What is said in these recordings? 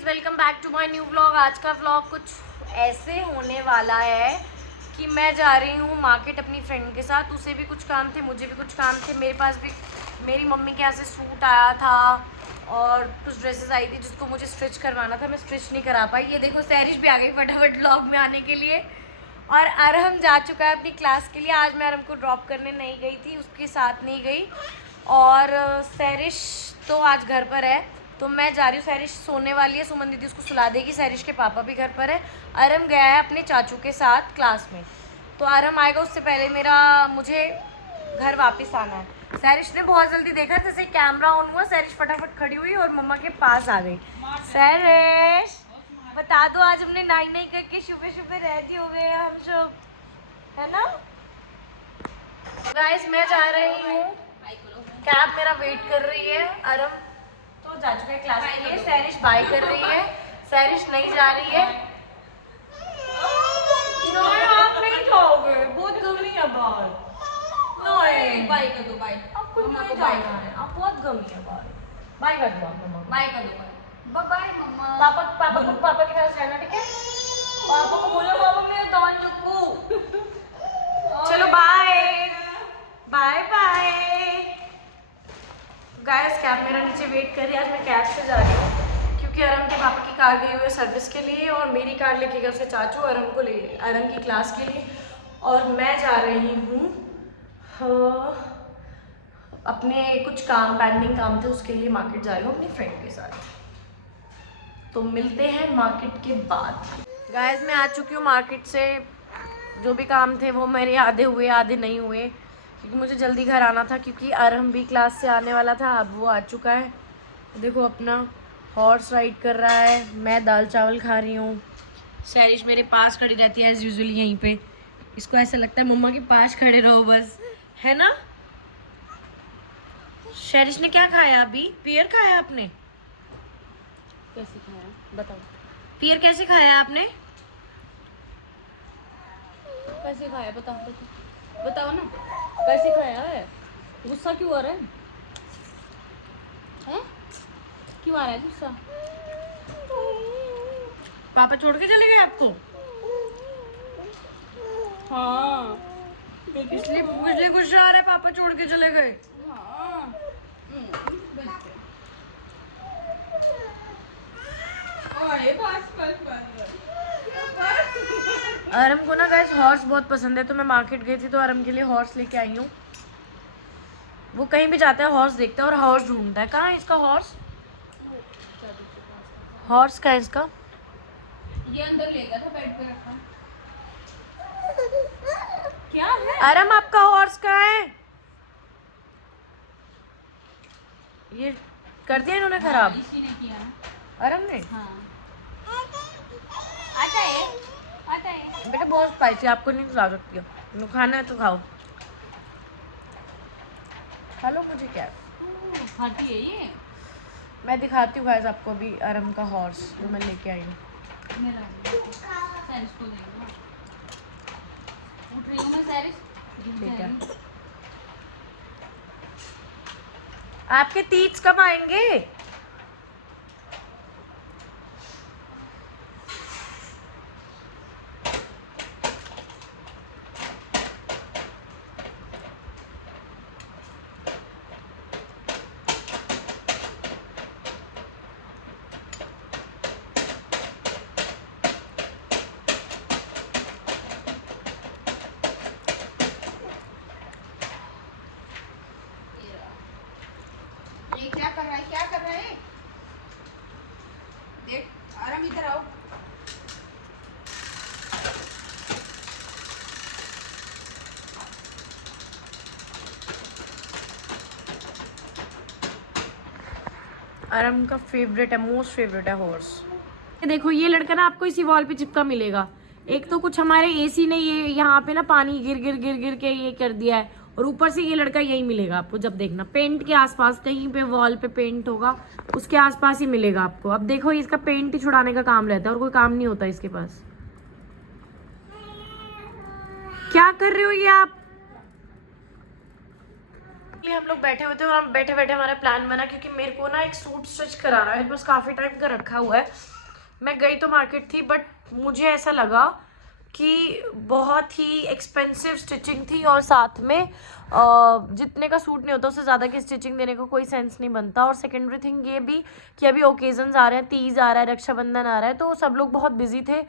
Guys, welcome back to my new vlog. आज का vlog कुछ ऐसे होने वाला है कि मैं जा रही हूँ मार्केट अपनी फ्रेंड के साथ। उसे भी कुछ काम थे, मुझे भी कुछ काम थे। मेरे पास भी मेरी मम्मी के यहाँ से सूट आया था और कुछ ड्रेसेस आई थी जिसको मुझे स्टिच करवाना था। मैं स्टिच नहीं करा पाई। ये देखो सैरिश भी आ गई फटाफट व्लॉग में आने के लिए। और अरहम जा चुका है अपनी क्लास के लिए। आज मैं अरहम को ड्रॉप करने नहीं गई थी, उसके साथ नहीं गई। और सैरिश तो आज घर पर है, तो मैं जा रही हूँ। सैरिश सोने वाली है, सुमन दीदी उसको सुला देगी। सैरिश के पापा भी घर पर है। अरहम गया है अपने चाचू के साथ क्लास में, तो अरहम आएगा उससे पहले मुझे घर वापस आना है। सैरिश ने बहुत जल्दी देखा, जैसे कैमरा ऑन हुआ सैरिश फटाफट खड़ी हुई और मम्मा के पास आ गई। सैरिश बता दो, आज हमने नाई नाई करके सुबह सुबह रेडी हो गए हम सब, है ना गाइस। मैं जा रही हूँ, कैब मेरा वेट कर रही है। अरहम तो जा चुके हैं क्लास के लिए। सैरिश बाय कर रही है, सैरिश नहीं जा रही है। नहीं आप नहीं जाओगे, बहुत गमी है बाल। नहीं बाय कर दो, बाय। आपको नहीं जाना है, आप बहुत गमी है बाल। बाय कर दो आप मम्मा, बाय कर दो, बाय बाय मम्मा। पापा के पास जाना, ठीक है। पापा को बोलो पापा मेरा दाल चक्कू। चलो bye bye bye guys. Cab मेरा नीचे वेट कर रही है। आज मैं कैब से जा रही हूँ क्योंकि अरहम के पापा की कार गई हुई है सर्विस के लिए और मेरी कार लेके गए उसके चाचू अरहम की क्लास के लिए। और मैं जा रही हूँ अपने कुछ काम, पेंडिंग काम थे उसके लिए मार्केट जा रही हूँ अपनी फ्रेंड के साथ। तो मिलते हैं मार्केट के बाद। गाइस मैं आ चुकी हूँ मार्केट से। जो भी काम थे वो मेरे आधे हुए आधे नहीं हुए, क्योंकि मुझे जल्दी घर आना था, क्योंकि अरहम भी क्लास से आने वाला था। अब वो आ चुका है। देखो अपना हॉर्स राइड कर रहा है, मैं दाल चावल खा रही हूँ। सैरिश मेरे पास खड़ी रहती है एज यूजुअली यहीं पे। इसको ऐसा लगता है मम्मा के पास खड़े रहो बस, है ना। सैरिश ने क्या खाया अभी? पियर खाया आपने? कैसे खाया बताओ? पियर कैसे खाया आपने? कैसे खाया बताओ, बताओ ना, कैसे खाया है? गुस्सा क्यों आ रहा है? हैं? क्यों आ रहा है गुस्सा? पापा छोड़ के चले गए आपको? हाँ इसलिए गुस्सा आ रहा है, पापा छोड़ के चले गए। हाँ। अरहम को ना गाइस हॉर्स बहुत पसंद है, तो मैं मार्केट गई थी तो अरहम के लिए हॉर्स लेके आई हूँ। वो कहीं भी जाता है हॉर्स देखता है और हॉर्स ढूंढता है। कहाँ है इसका हॉर्स? हॉर्स कहाँ है इसका? ये अंदर ले गया था, बेड पे रखा। क्या है? अरहम आपका हॉर्स कहाँ है? ये कर दिया इन्होंने खराब। इसी ने किया है। अरहम ने? हाँ। आता है, आता है। बेटा बहुत स्पाइसी, आपको नहीं खिला सकती हो। खाना है तो खाओ। हेलो मुझे क्या है? खाती है ये। मैं दिखाती हूँ गाइस आपको भी अरहम का हॉर्स जो मैं लेके आई हूँ। मेरा सैरिस को देंगे। उठ रही हूँ मैं सैरिस। ठीक है। आपके तीज कब आएंगे? ये क्या कर रहा है, क्या कर रहा है? देख आराम, इधर आओ। अरहम का फेवरेट है, मोस्ट फेवरेट है हॉर्स। देखो ये लड़का ना आपको इसी वॉल पे चिपका मिलेगा। एक तो कुछ हमारे एसी ने ये यहाँ पे ना पानी गिर गिर गिर गिर के ये कर दिया है, और ऊपर से ये लड़का यही मिलेगा आपको। जब देखना पेंट के आसपास कहीं पे वॉल पे पेंट होगा उसके आसपास ही मिलेगा आपको। अब देखो इसका पेंट ही छुड़ाने का काम रहता है और कोई काम नहीं होता इसके पास। क्या कर रहे हो ये आप? हम लोग बैठे हुए थे और हम बैठे बैठे हमारा प्लान बना, क्योंकि मेरे को ना एक सूट स्टिच कराना है, बस काफ़ी टाइम का रखा हुआ है। मैं गई तो मार्केट थी, बट मुझे ऐसा लगा कि बहुत ही एक्सपेंसिव स्टिचिंग थी, और साथ में जितने का सूट नहीं होता उससे ज़्यादा की स्टिचिंग देने का कोई सेंस नहीं बनता। और सेकेंडरी थिंग ये भी कि अभी ओकेजन्स आ रहे हैं, तीज आ रहा है, रक्षाबंधन आ रहा है, तो सब लोग बहुत बिजी थे,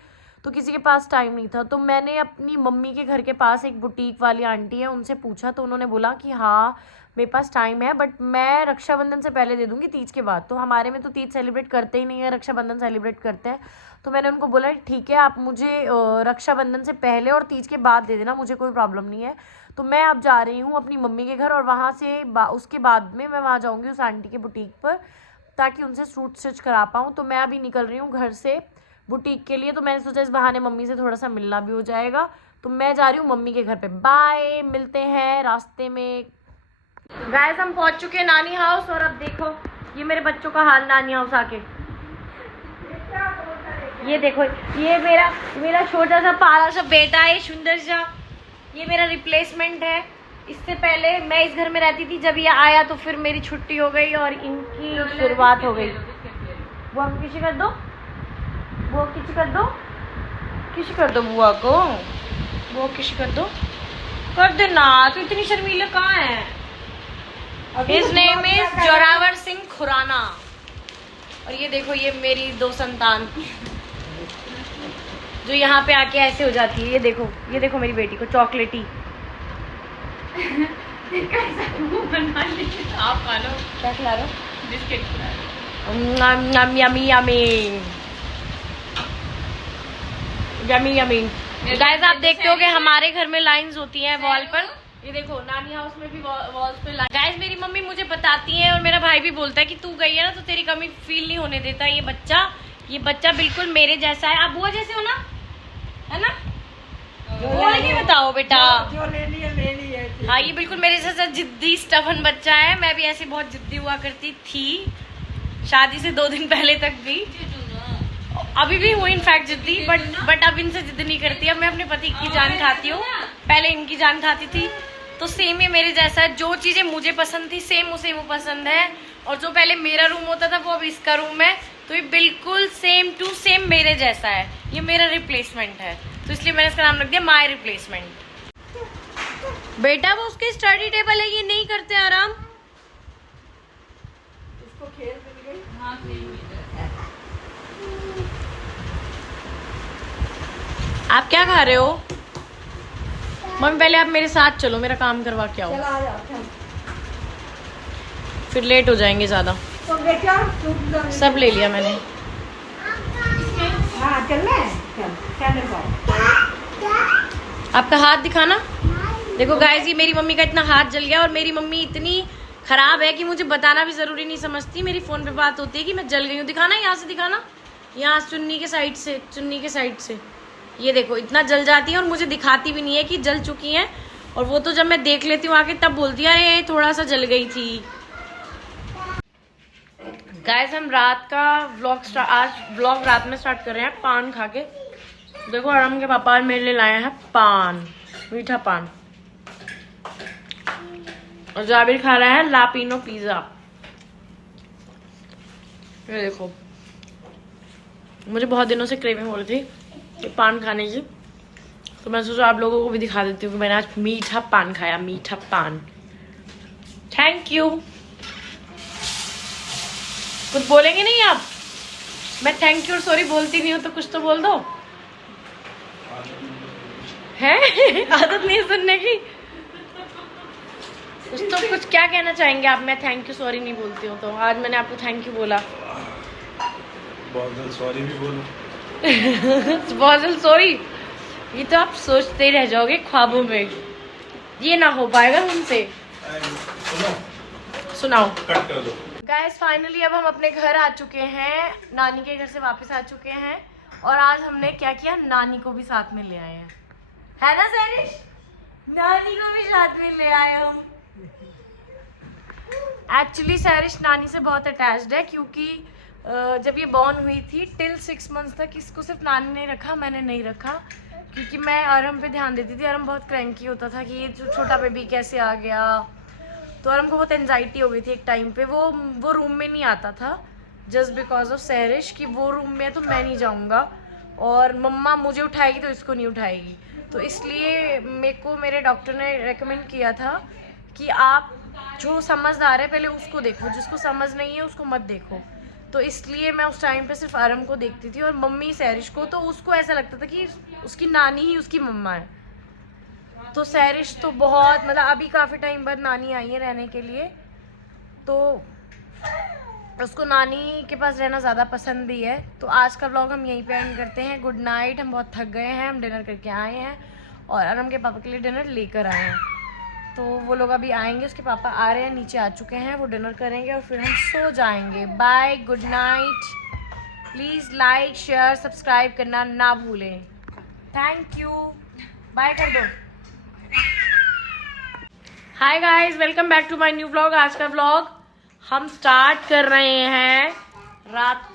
तो किसी के पास टाइम नहीं था। तो मैंने अपनी मम्मी के घर के पास एक बुटीक वाली आंटी है, उनसे पूछा, तो उन्होंने बोला कि हाँ मेरे पास टाइम है, बट मैं रक्षाबंधन से पहले दे दूँगी, तीज के बाद। तो हमारे में तो तीज सेलिब्रेट करते ही नहीं है, रक्षाबंधन सेलिब्रेट करते हैं। तो मैंने उनको बोला ठीक है, आप मुझे रक्षाबंधन से पहले और तीज के बाद दे देना, मुझे कोई प्रॉब्लम नहीं है। तो मैं अब जा रही हूँ अपनी मम्मी के घर, और वहाँ से उसके बाद में मैं वहाँ जाऊँगी उस आंटी के बुटीक पर, ताकि उनसे सूट स्टिच करा पाऊँ। तो मैं अभी निकल रही हूँ घर से बुटीक के लिए। तो मैंने सोचा इस बहाने मम्मी से थोड़ा सा मिलना भी हो जाएगा। तो मैं जा रही हूँ मम्मी के घर पे। बाय, मिलते हैं रास्ते में। गाइस हम पहुँच चुके हैं नानी हाउस, और अब देखो ये मेरे बच्चों का हाल नानी हाउस आके। ये देखो, ये मेरा छोटा सा प्यारा सा बेटा है, सुंदर सा। ये मेरा रिप्लेसमेंट है। इससे पहले मैं इस घर में रहती थी, जब ये आया तो फिर मेरी छुट्टी हो गई और इनकी शुरुआत हो गई। वो हम किसी कर दो, वो किसी कर दो, किसी कर दो बुआ को, वो किसी कर दो, कर दो ना। तो इतनी शर्मीला कहाँ है? His name is Zorawar Singh Khurana. और ये देखो, ये मेरी दो संतान जो यहाँ पे आके ऐसे हो जाती है। ये देखो मेरी बेटी को चॉकलेटी। आप खा लो। क्या खिला रहे हो? बिस्किट खिला yummy yummy yummy yummy. Guys आप देखते हो कि हमारे घर में लाइंस होती हैं वॉल पर। ये देखो नानी हाउस में भी वॉल्स पे लाइन। गाइस मेरी मम्मी मुझे बताती है, और मेरा भाई भी बोलता है कि तू गई है ना तो तेरी कमी फील नहीं होने देता। ये बच्चा बिल्कुल मेरे जैसा है। आप बुआ जैसे हो ना, है ना? बोल के बताओ बेटा। जो ले लिए हाँ, ये बिल्कुल मेरे जैसा जिद्दी स्टफन बच्चा है। मैं भी ऐसे बहुत जिद्दी हुआ करती थी, शादी से 2 दिन पहले तक भी। अभी भी हूँ इनफैक्ट जिद्दी, बट अब इनसे जिद नहीं करती। अब मैं अपने पति की जान खाती हूँ, पहले इनकी जान खाती थी। तो सेम ये मेरे जैसा है, जो चीज़ें मुझे पसंद थी सेम उसे वो पसंद है। और जो पहले मेरा रूम होता था वो अब इसका रूम है, तो ये बिल्कुल सेम टू सेम मेरे जैसा है। ये मेरा रिप्लेसमेंट है, तो इसलिए मैंने इसका नाम रख दिया माई रिप्लेसमेंट। बेटा वो उसके स्टडी टेबल है, ये नहीं करते आराम। इसको खेल मिल गई। हाँ, आप क्या खा रहे हो? मम्मी पहले आप मेरे साथ चलो, मेरा काम करवा के आओ, चल आ जाओ, चल। फिर लेट हो जाएंगे ज़्यादा। तो बेटा तू सब ले लिया मैंने। हाँ चल रहा है, चल कैमरे पाओ। आपका हाथ दिखाना। देखो गाइस, ये मेरी मम्मी का इतना हाथ जल गया, और मेरी मम्मी इतनी खराब है कि मुझे बताना भी जरूरी नहीं समझती। मेरी फोन पे बात होती है कि मैं जल गई हूँ। दिखाना, यहाँ से दिखाना, यहाँ चुन्नी के साइड से। ये देखो इतना जल जाती है, और मुझे दिखाती भी नहीं है कि जल चुकी हैं। और वो तो जब मैं देख लेती हूँ आके तब बोलती है अरे थोड़ा सा जल गई थी। गाइस हम रात का आज व्लॉग रात में स्टार्ट कर रहे हैं पान खा के। देखो आराम के पापा मेरे लिए लाए हैं पान, मीठा पान। और जाबिर खा रहा है लापिनो पिज्जा। ये देखो, मुझे बहुत दिनों से क्रेविंग हो रही थी ये पान खाने की, तो मैं सोचा आप लोगों को भी दिखा देती हूँ कि मैंने आज मीठा पान खाया। मीठा पान। Thank you. कुछ बोलेंगे नहीं आप? मैं थैंक यू और सॉरी बोलती नहीं हूँ, तो कुछ तो बोल दो। है आदत नहीं सुनने की। कुछ क्या कहना चाहेंगे आप? मैं थैंक यू सॉरी नहीं बोलती हूँ, तो आज मैंने आपको थैंक यू बोला। बहुत जल्द सॉरी भी बोलो। बहुत जल्द सॉरी, ये तो आप सोचते ही रह जाओगे ख्वाबों में, ये ना हो पाएगा हमसे। सुनाओ। कट कर दो। गाइस फाइनली अब हम अपने घर आ चुके हैं, नानी के घर से वापस आ चुके हैं। और आज हमने क्या किया, नानी को भी साथ में ले आए हैं, है ना सैरिश? नानी को भी साथ में ले आए हम। एक्चुअली सैरिश नानी से बहुत अटैच्ड है, क्योंकि जब ये बॉर्न हुई थी टिल 6 मंथ्स तक इसको सिर्फ नानी ने रखा, मैंने नहीं रखा, क्योंकि मैं अरम पे ध्यान देती थी। अरम बहुत क्रैंकी होता था कि ये जो छोटा बेबी कैसे आ गया, तो अरम को बहुत एनजाइटी हो गई थी एक टाइम पे, वो रूम में नहीं आता था जस्ट बिकॉज ऑफ सहरिश कि वो रूम में है तो मैं नहीं जाऊँगा और मम्मा मुझे उठाएगी तो इसको नहीं उठाएगी। तो इसलिए मेरे को मेरे डॉक्टर ने रेकमेंड किया था कि आप जो समझदार है पहले उसको देखो, जिसको समझ नहीं है उसको मत देखो। तो इसलिए मैं उस टाइम पे सिर्फ अरम को देखती थी और मम्मी सहरिश को, तो उसको ऐसा लगता था कि उसकी नानी ही उसकी मम्मा है। तो सहरिश तो बहुत मतलब अभी काफ़ी टाइम बाद नानी आई है रहने के लिए, तो उसको नानी के पास रहना ज़्यादा पसंद भी है। तो आज का व्लॉग हम यहीं पे एंड करते हैं। Good night. हम बहुत थक गए हैं, हम डिनर करके आए हैं और अरम के पापा के लिए डिनर लेकर आए हैं। तो वो लोग अभी आएंगे, उसके पापा आ रहे हैं, नीचे आ चुके हैं, वो डिनर करेंगे और फिर हम सो जाएंगे। Bye, good night. Please like share subscribe करना ना भूलें। थैंक यू, बाय कर दो। Hi guys, welcome back to my new vlog. आज का व्लॉग हम स्टार्ट कर रहे हैं रात